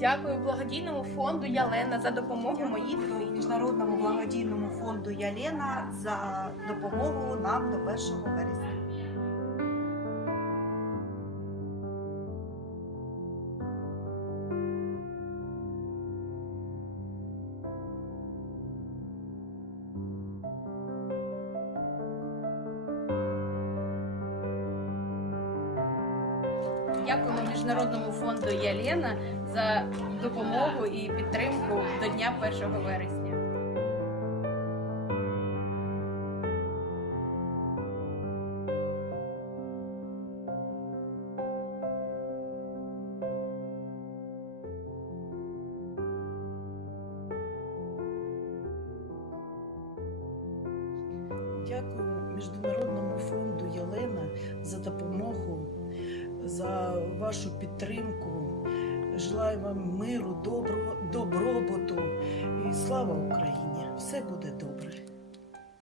Дякую благодійному фонду Ялена за допомогу моїй Дякую. Міжнародному благодійному фонду Ялена за допомогу нам до 1 вересня. Дякуємо Міжнародному фонду Ялена за допомогу і підтримку до Дня 1 вересня. Дякую Міжнародному фонду вашу підтримку. Желаю вам миру, добро, добробуту і слава Україні! Все буде добре.